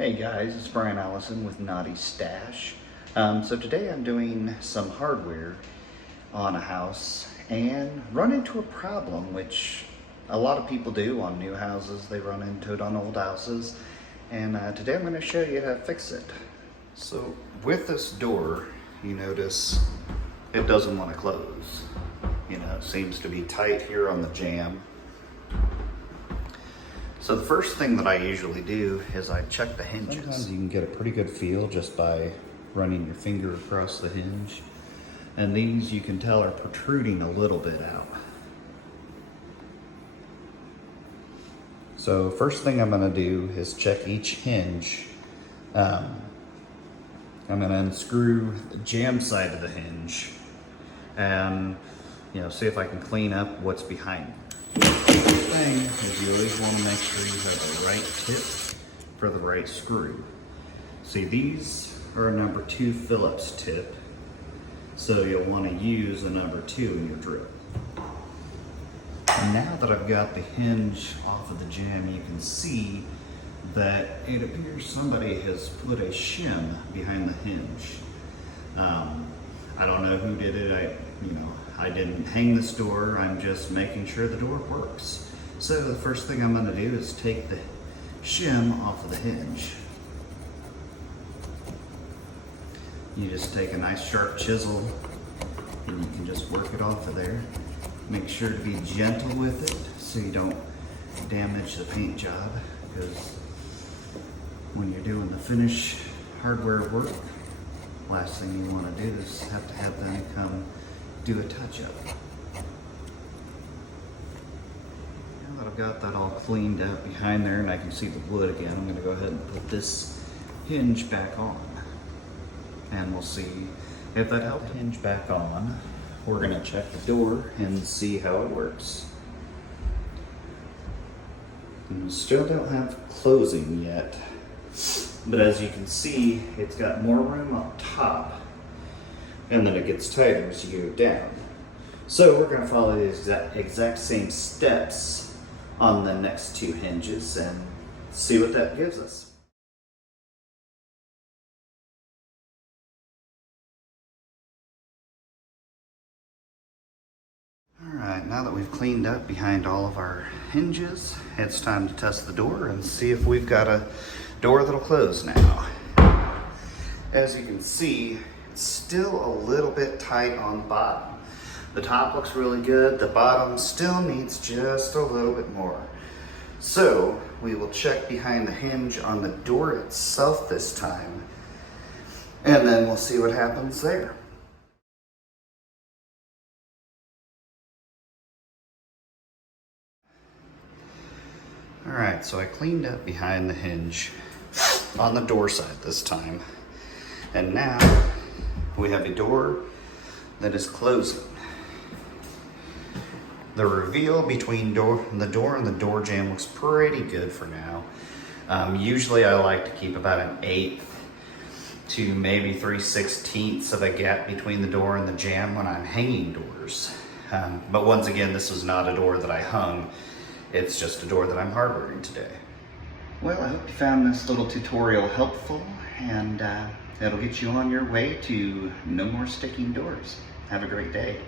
Hey guys, it's Brian Allison with Naughty Stash. So today I'm doing some hardware on a house and run into a problem, which a lot of people do on new houses. They run into it on old houses. And today I'm going to show you how to fix it. So with this door, you notice it doesn't want to close. You know, it seems to be tight here on the jamb. So the first thing that I usually do is I check the hinges. Sometimes you can get a pretty good feel just by running your finger across the hinge. And these, you can tell, are protruding a little bit out. So first thing I'm gonna do is check each hinge. I'm gonna unscrew the jamb side of the hinge and see if I can clean up what's behind it. Thing is you always want to make sure you have the right tip for the right screw. See, these are a number 2 Phillips tip, so you'll want to use a number 2 in your drill. And now that I've got the hinge off of the jamb, you can see that it appears somebody has put a shim behind the hinge. I don't know who did it. I didn't hang this door. I'm just making sure the door works. So the first thing I'm going to do is take the shim off of the hinge. You just take a nice sharp chisel and you can just work it off of there. Make sure to be gentle with it so you don't damage the paint job, because when you're doing the finish hardware work, last thing you want to do is have to have them come do a touch-up. Now that I've got that all cleaned up behind there and I can see the wood again, I'm going to go ahead and put this hinge back on. And we'll see if that helped. Hinge back on. We're going to check the door and see how it works. And we still don't have closing yet, but as you can see, it's got more room up top, and then it gets tighter as you go down. So we're going to follow the exact same steps on the next 2 hinges and see what that gives us. Alright, now that we've cleaned up behind all of our hinges, it's time to test the door and see if we've got a door that'll close now. As you can see, it's still a little bit tight on the bottom. The top looks really good, the bottom still needs just a little bit more. So we will check behind the hinge on the door itself this time, and then we'll see what happens there. Alright, so I cleaned up behind the hinge on the door side this time, and now we have a door that is closing. The reveal between the door and the door jamb looks pretty good for now. Usually I like to keep about an 1/8 to maybe 3/16 of a gap between the door and the jamb when I'm hanging doors. But once again, this is not a door that I hung. It's just a door that I'm hardwaring today. Well, I hope you found this little tutorial helpful, and it'll get you on your way to no more sticking doors. Have a great day.